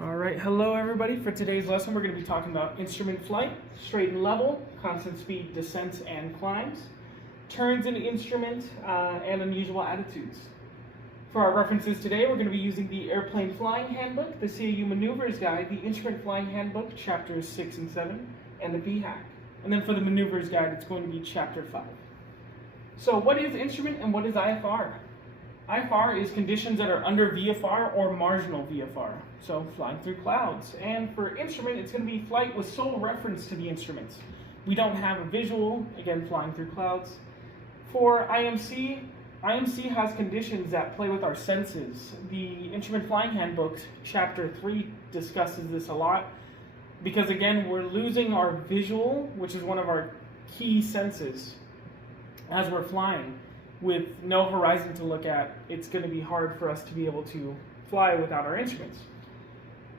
All right, hello everybody. For today's lesson, we're going to be talking about instrument flight, straight and level, constant speed descents and climbs, turns in instrument, and unusual attitudes. For our references today, we're going to be using the Airplane Flying Handbook, the CAU Maneuvers Guide, the Instrument Flying Handbook, Chapters 6 and 7, and the PHAC. And then for the Maneuvers Guide, it's going to be Chapter 5. So what is instrument and what is IFR? IFR is conditions that are under VFR or marginal VFR, so flying through clouds. And for instrument, it's going to be flight with sole reference to the instruments. We don't have a visual, again, flying through clouds. For IMC has conditions that play with our senses. The Instrument Flying Handbook, Chapter 3, discusses this a lot because, again, we're losing our visual, which is one of our key senses, as we're flying. With no horizon to look at, it's going to be hard for us to be able to fly without our instruments.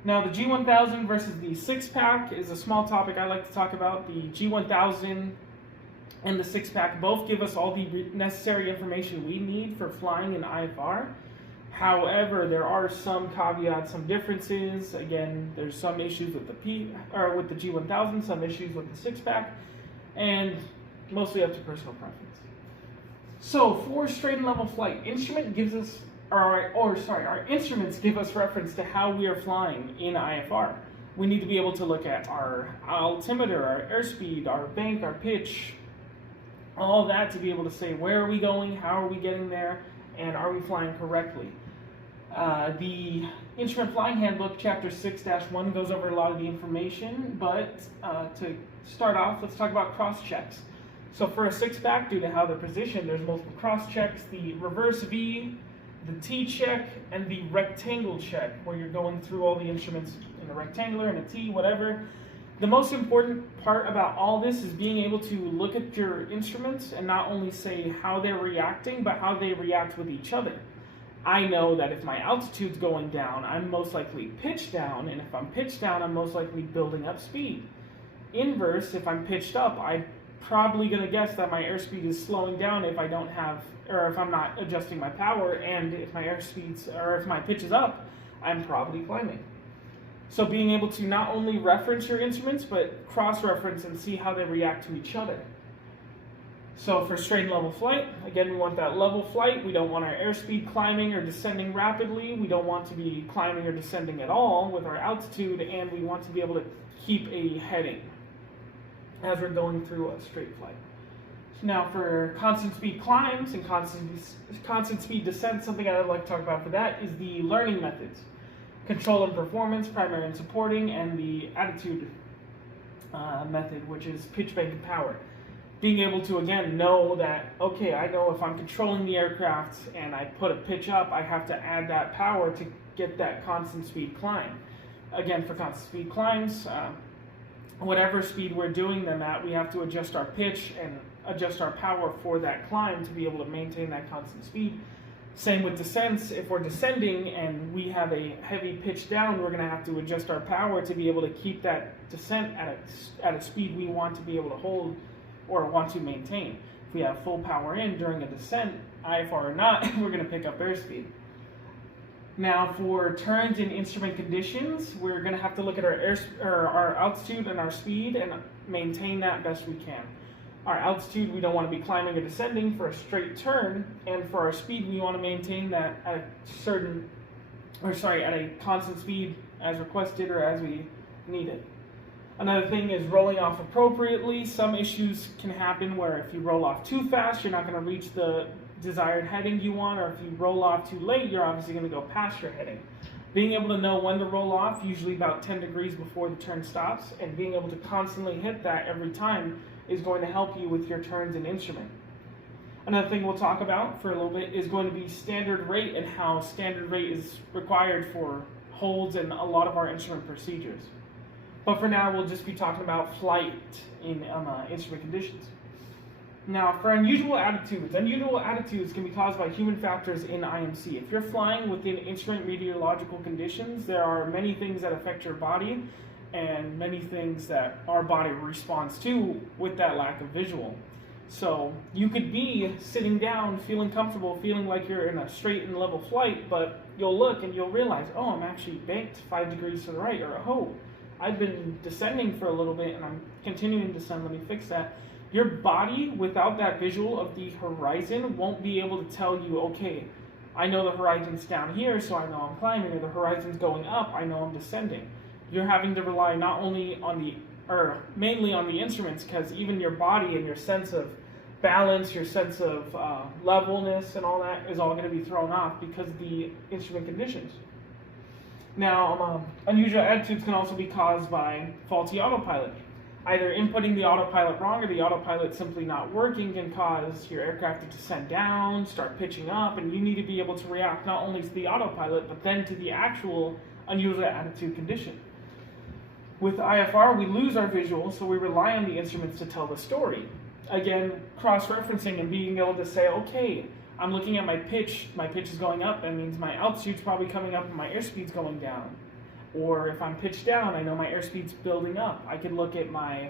Now, the G1000 versus the six-pack is a small topic I like to talk about. The G1000 and the six-pack both give us all the necessary information we need for flying in IFR. However, there are some caveats, some differences. Again, there's some issues with the G1000, some issues with the six-pack, and mostly up to personal preference. So for straight and level flight, our instruments give us reference to how we are flying in IFR. We need to be able to look at our altimeter, our airspeed, our bank, our pitch, all that to be able to say where are we going, how are we getting there, and are we flying correctly. The Instrument Flying Handbook, Chapter 6-1, goes over a lot of the information, but to start off, let's talk about cross-checks. So for a six-pack, due to how they're positioned, there's multiple cross-checks, the reverse V, the T-check, and the rectangle check, where you're going through all the instruments in a rectangular, in a T, whatever. The most important part about all this is being able to look at your instruments and not only say how they're reacting, but how they react with each other. I know that if my altitude's going down, I'm most likely pitched down, and if I'm pitched down, I'm most likely building up speed. Inverse, if I'm pitched up, I'm probably going to guess that my airspeed is slowing down if I'm not adjusting my power, and if my pitch is up, I'm probably climbing. So being able to not only reference your instruments, but cross-reference and see how they react to each other. So for straight and level flight, again, we want that level flight. We don't want our airspeed climbing or descending rapidly. We don't want to be climbing or descending at all with our altitude, and we want to be able to keep a heading as we're going through a straight flight. So now for constant speed climbs and constant speed descent, something I'd like to talk about for that is the learning methods. Control and performance, primary and supporting, and the attitude method, which is pitch, bank, and power. Being able to, again, know that, okay, I know if I'm controlling the aircraft and I put a pitch up, I have to add that power to get that constant speed climb. Again, for constant speed climbs, whatever speed we're doing them at, we have to adjust our pitch and adjust our power for that climb to be able to maintain that constant speed. Same with descents. If we're descending and we have a heavy pitch down, we're going to have to adjust our power to be able to keep that descent at a speed we want to be able to hold or want to maintain. If we have full power in during a descent, IFR or not, we're going to pick up airspeed. Now for turns in instrument conditions, we're going to have to look at our altitude and our speed and maintain that best we can. Our altitude, we don't want to be climbing or descending for a straight turn, and for our speed, we want to maintain that at a constant speed as requested or as we need it. Another thing is rolling off appropriately. Some issues can happen where if you roll off too fast, you're not going to reach the desired heading you want, or if you roll off too late, you're obviously going to go past your heading. Being able to know when to roll off, usually about 10 degrees before the turn stops, and being able to constantly hit that every time is going to help you with your turns and instrument. Another thing we'll talk about for a little bit is going to be standard rate and how standard rate is required for holds and a lot of our instrument procedures. But for now, we'll just be talking about flight in instrument conditions. Now, for unusual attitudes can be caused by human factors in IMC. If you're flying within instrument meteorological conditions, there are many things that affect your body and many things that our body responds to with that lack of visual. So you could be sitting down, feeling comfortable, feeling like you're in a straight and level flight, but you'll look and you'll realize, oh, I'm actually banked 5 degrees to the right, or oh, I've been descending for a little bit and I'm continuing to descend, let me fix that. Your body, without that visual of the horizon, won't be able to tell you, okay, I know the horizon's down here, so I know I'm climbing, or the horizon's going up, I know I'm descending. You're having to rely not only on mainly on the instruments, because even your body and your sense of balance, your sense of levelness and all that is all going to be thrown off because of the instrument conditions. Now, unusual attitudes can also be caused by faulty autopilot. Either inputting the autopilot wrong or the autopilot simply not working can cause your aircraft to descend down, start pitching up, and you need to be able to react not only to the autopilot, but then to the actual unusual attitude condition. With IFR, we lose our visual, so we rely on the instruments to tell the story. Again, cross-referencing and being able to say, okay, I'm looking at my pitch is going up, that means my altitude's probably coming up and my airspeed's going down. Or if I'm pitched down, I know my airspeed's building up. I can look at my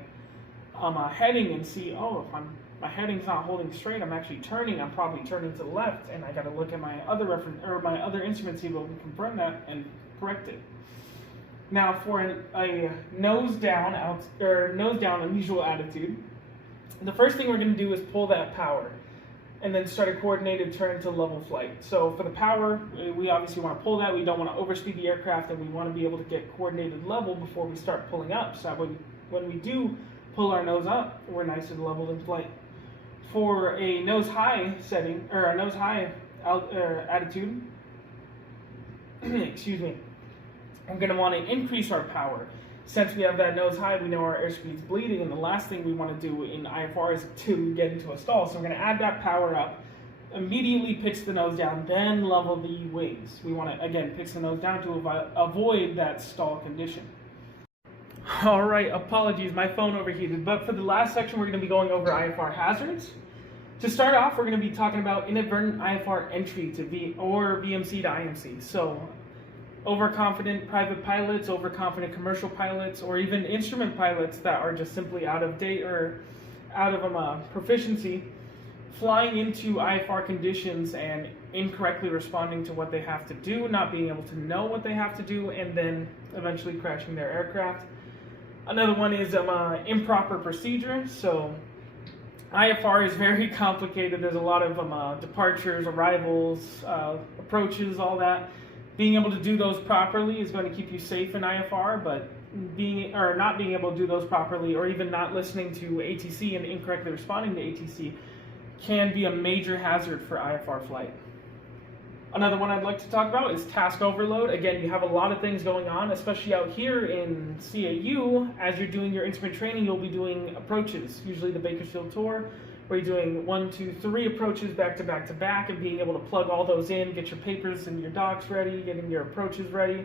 heading and see, oh, if my heading's not holding straight, I'm actually turning, I'm probably turning to the left, and I got to look at my other instruments, see if we can confirm that and correct it. Now, for a nose down unusual attitude, the first thing we're going to do is pull that power and then start a coordinated turn to level flight. So for the power, we obviously want to pull that. We don't want to overspeed the aircraft, and we want to be able to get coordinated level before we start pulling up. So when we do pull our nose up, we're nice and leveled in flight. For a nose high setting, or a nose high attitude, excuse me, I'm going to want to increase our power. Since we have that nose high, we know our airspeed's bleeding, and the last thing we want to do in IFR is to get into a stall. So we're going to add that power up, immediately pitch the nose down, then level the wings. We want to, again, pitch the nose down to avoid that stall condition. All right, apologies, my phone overheated. But for the last section, we're going to be going over IFR hazards. To start off, we're going to be talking about inadvertent IFR entry to VMC to IMC. So overconfident private pilots, overconfident commercial pilots, or even instrument pilots that are just simply out of date or out of proficiency, flying into IFR conditions and incorrectly responding to what they have to do, not being able to know what they have to do, and then eventually crashing their aircraft. Another one is improper procedure. So IFR is very complicated. There's a lot of departures, arrivals, approaches, all that. Being able to do those properly is going to keep you safe in IFR, but not being able to do those properly, or even not listening to ATC and incorrectly responding to ATC, can be a major hazard for IFR flight. Another one I'd like to talk about is task overload. Again, you have a lot of things going on, especially out here in CAU. As you're doing your instrument training, you'll be doing approaches, usually the Bakersfield Tour, where you're doing 1, 2, 3 approaches back to back to back, and being able to plug all those in, get your papers and your docs ready, getting your approaches ready,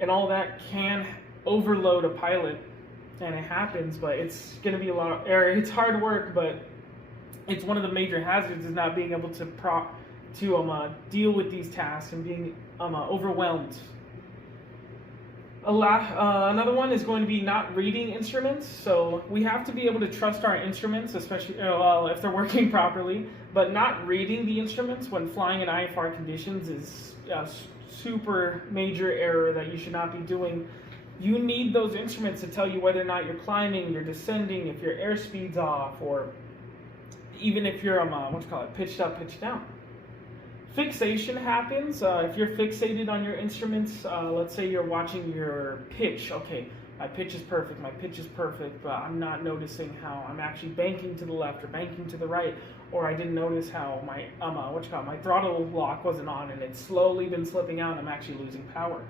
and all that can overload a pilot, and it happens. But it's going to be a lot of error. It's hard work, but it's one of the major hazards is not being able to deal with these tasks and being overwhelmed. Another one is going to be not reading instruments. So we have to be able to trust our instruments, especially if they're working properly. But not reading the instruments when flying in IFR conditions is a super major error that you should not be doing. You need those instruments to tell you whether or not you're climbing, you're descending, if your airspeed's off, or even if you're pitched up, pitched down. Fixation happens if you're fixated on your instruments. Let's say you're watching your pitch. Okay, my pitch is perfect, but I'm not noticing how I'm actually banking to the left or banking to the right, or I didn't notice how my my throttle lock wasn't on and it's slowly been slipping out and I'm actually losing power.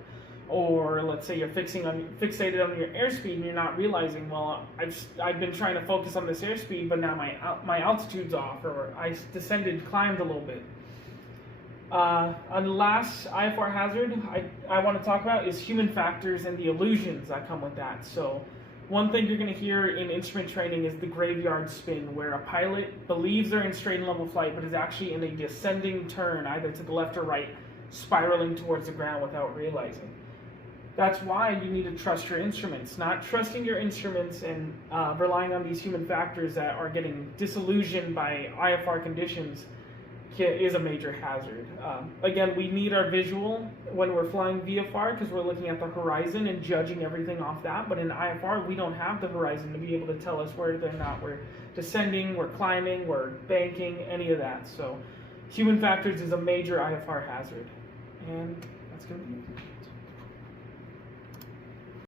Or let's say you're fixated on your airspeed and you're not realizing, well, I've been trying to focus on this airspeed, but now my altitude's off, or I climbed a little bit. And the last IFR hazard I want to talk about is human factors and the illusions that come with that. So one thing you're going to hear in instrument training is the graveyard spin, where a pilot believes they're in straight and level flight, but is actually in a descending turn, either to the left or right, spiraling towards the ground without realizing. That's why you need to trust your instruments. Not trusting your instruments and relying on these human factors that are getting disillusioned by IFR conditions is a major hazard. Again, we need our visual when we're flying VFR because we're looking at the horizon and judging everything off that. But in IFR, we don't have the horizon to be able to tell us whether or not we're descending, we're climbing, we're banking, any of that. So human factors is a major IFR hazard. And that's going to be it.